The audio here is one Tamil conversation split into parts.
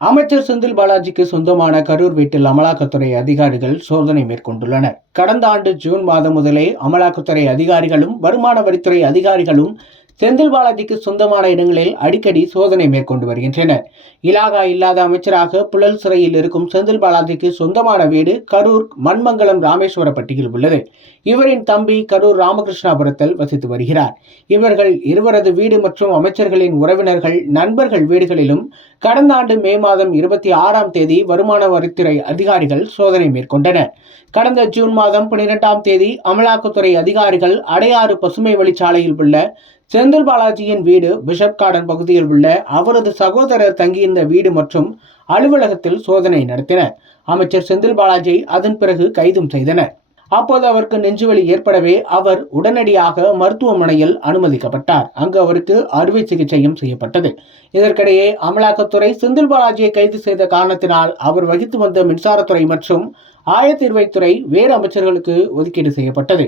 அமைச்சர் செந்தில் பாலாஜிக்கு சொந்தமான கரூர் வீட்டில் அமலாக்கத்துறை அதிகாரிகள் சோதனை மேற்கொண்டுள்ளனர். கடந்த ஆண்டு ஜூன் மாதம் முதலே அமலாக்கத்துறை அதிகாரிகளும் வருமான வரித்துறை அதிகாரிகளும் செந்தில் பாலாஜிக்கு சொந்தமான இடங்களில் அடிக்கடி சோதனை மேற்கொண்டு வருகின்றனர். இலாகா இல்லாத அமைச்சராக புழல் சிறையில் இருக்கும் செந்தில் பாலாஜிக்கு சொந்தமான வீடு கரூர் மண்மங்கலம் ராமேஸ்வரப்பட்டியில் உள்ளது. இவரின் தம்பி கரூர் ராமகிருஷ்ணாபுரத்தில் வசித்து வருகிறார். இவர்கள் இருவரது வீடு மற்றும் அமைச்சர்களின் உறவினர்கள் நண்பர்கள் வீடுகளிலும் கடந்த ஆண்டு மே மாதம் இருபத்தி ஆறாம் தேதி வருமான வரித்துறை அதிகாரிகள் சோதனை மேற்கொண்டனர். கடந்த ஜூன் மாதம் பனிரெண்டாம் தேதி அமலாக்கத்துறை அதிகாரிகள் அடையாறு பசுமை வழிச்சாலையில் உள்ள செந்தில் பாலாஜியின் வீடு பிஷப் கார்டன் பகுதியில் உள்ள அவரது சகோதரர் தங்கியிருந்த வீடு மற்றும் அலுவலகத்தில் சோதனை நடத்தினர். அமைச்சர் செந்தில் பாலாஜியை அதன் பிறகு கைதும் செய்தனர். அப்போது அவருக்கு நெஞ்சுவலி ஏற்படவே அவர் உடனடியாக மருத்துவமனையில் அனுமதிக்கப்பட்டார். அங்கு அவருக்கு அறுவை சிகிச்சையும் செய்யப்பட்டது. இதற்கிடையே அமலாக்கத்துறை செந்தில் பாலாஜியை கைது செய்த காரணத்தினால் அவர் வகித்து வந்த மின்சாரத்துறை மற்றும் ஆயத்தீர்வைத்துறை வேறு அமைச்சர்களுக்கு ஒதுக்கீடு செய்யப்பட்டது.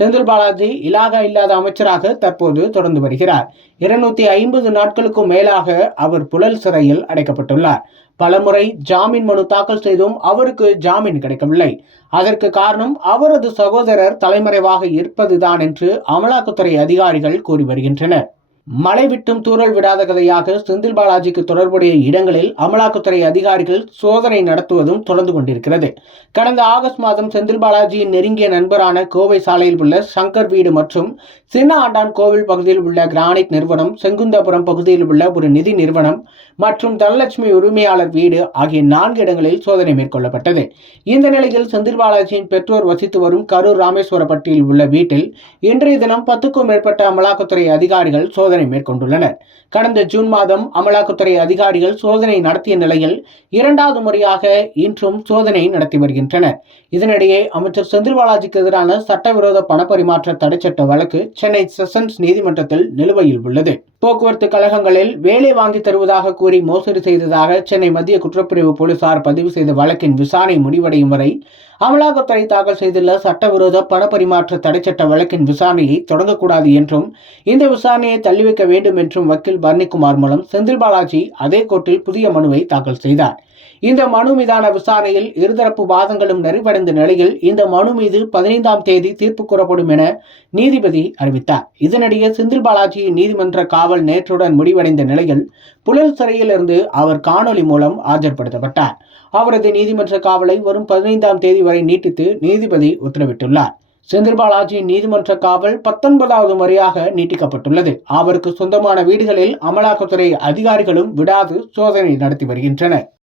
செந்தில் பாலாஜி இலாகா இல்லாத அமைச்சராக தற்போது தொடர்ந்து வருகிறார். இருநூத்தி ஐம்பது நாட்களுக்கும் மேலாக அவர் புழல் சிறையில் அடைக்கப்பட்டுள்ளார். பலமுறை ஜாமீன் மனு தாக்கல் செய்தும் அவருக்கு ஜாமீன் கிடைக்கவில்லை. அதற்கு காரணம் அவரது சகோதரர் தலைமறைவாக இருப்பதுதான் என்று அமலாக்கத்துறை அதிகாரிகள் கூறி வருகின்றனர். மழை விட்டும் தூரல் விடாத கதையாக செந்தில் பாலாஜிக்கு தொடர்புடைய இடங்களில் அமலாக்கத்துறை அதிகாரிகள் சோதனை நடத்துவதும் தொடர்ந்து கொண்டிருக்கிறது. கடந்த ஆகஸ்ட் மாதம் செந்தில் பாலாஜியின் நெருங்கிய நண்பரான கோவை சாலையில் உள்ள சங்கர் வீடு மற்றும் சின்ன ஆண்டான் கோவில் பகுதியில் உள்ள கிரானைட் நிறுவனம் செங்குந்தபுரம் பகுதியில் உள்ள ஒரு நிதி நிறுவனம் மற்றும் தனலட்சுமி உரிமையாளர் வீடு ஆகிய நான்கு இடங்களில் சோதனை மேற்கொள்ளப்பட்டது. இந்த நிலையில் செந்தில் பாலாஜியின் பெற்றோர் வசித்து வரும் கரூர் ராமேஸ்வரப்பட்டியில் உள்ள வீட்டில் இன்றைய தினம் பத்துக்கும் மேற்பட்ட அமலாக்கத்துறை அதிகாரிகள் சோதனை சோதனை மேற்கொண்டுள்ளனர். கடந்த ஜூன் மாதம் அமலாக்கத்துறை அதிகாரிகள் சோதனை நடத்திய நிலையில் இரண்டாவது முறையாக இன்றும் சோதனை நடத்தி வருகின்றனர். இதனிடையே அமைச்சர் செந்தில் பாலாஜிக்கு எதிரான சட்டவிரோத பணப்பரிமாற்ற தடைச்சட்ட வழக்கு சென்னை செஷன்ஸ் நீதிமன்றத்தில் நிலுவையில் உள்ளது. போக்குவரத்து கழகங்களில் வேலை வாங்கி தருவதாக கூறி மோசடி செய்ததாக சென்னை மத்திய குற்றப்பிரிவு போலீசார் பதிவு செய்த வழக்கின் விசாரணை முடிவடையும் வரை அமலாக்கத்துறை தாக்கல் செய்துள்ள சட்டவிரோத பணப்பரிமாற்ற தடைச்சட்ட வழக்கின் விசாரணையை தொடங்கக்கூடாது என்றும் இந்த விசாரணையை தள்ளி வைக்க வேண்டும் என்றும் வக்கீல் பர்னிக்குமார் மூலம் செந்தில் பாலாஜி அதே கோர்ட்டில் புதிய மனுவை தாக்கல் செய்தார். இந்த மனு மீதான விசாரணையில் இருதரப்பு வாதங்களும் நிறைவடைந்த நிலையில் இந்த மனு மீது பதினைந்தாம் தேதி தீர்ப்பு கூறப்படும் என நீதிபதி அறிவித்தார். இதனிடையே செந்தில் பாலாஜி நீதிமன்ற காவல் நேற்றுடன் முடிவடைந்த நிலையில் புழல் சிறையிலிருந்து அவர் காணொலி மூலம் ஆஜர்படுத்தப்பட்டார். அவரது நீதிமன்ற காவலை வரும் பதினைந்தாம் தேதி வரை நீட்டித்து நீதிபதி உத்தரவிட்டுள்ளார். செந்தில் பாலாஜியின் நீதிமன்ற காவல் பத்தொன்பதாவது முறையாக நீட்டிக்கப்பட்டுள்ளது. அவருக்கு சொந்தமான வீடுகளில் அமலாக்கத்துறை அதிகாரிகளும் விடாது சோதனை நடத்தி வருகின்றனர்.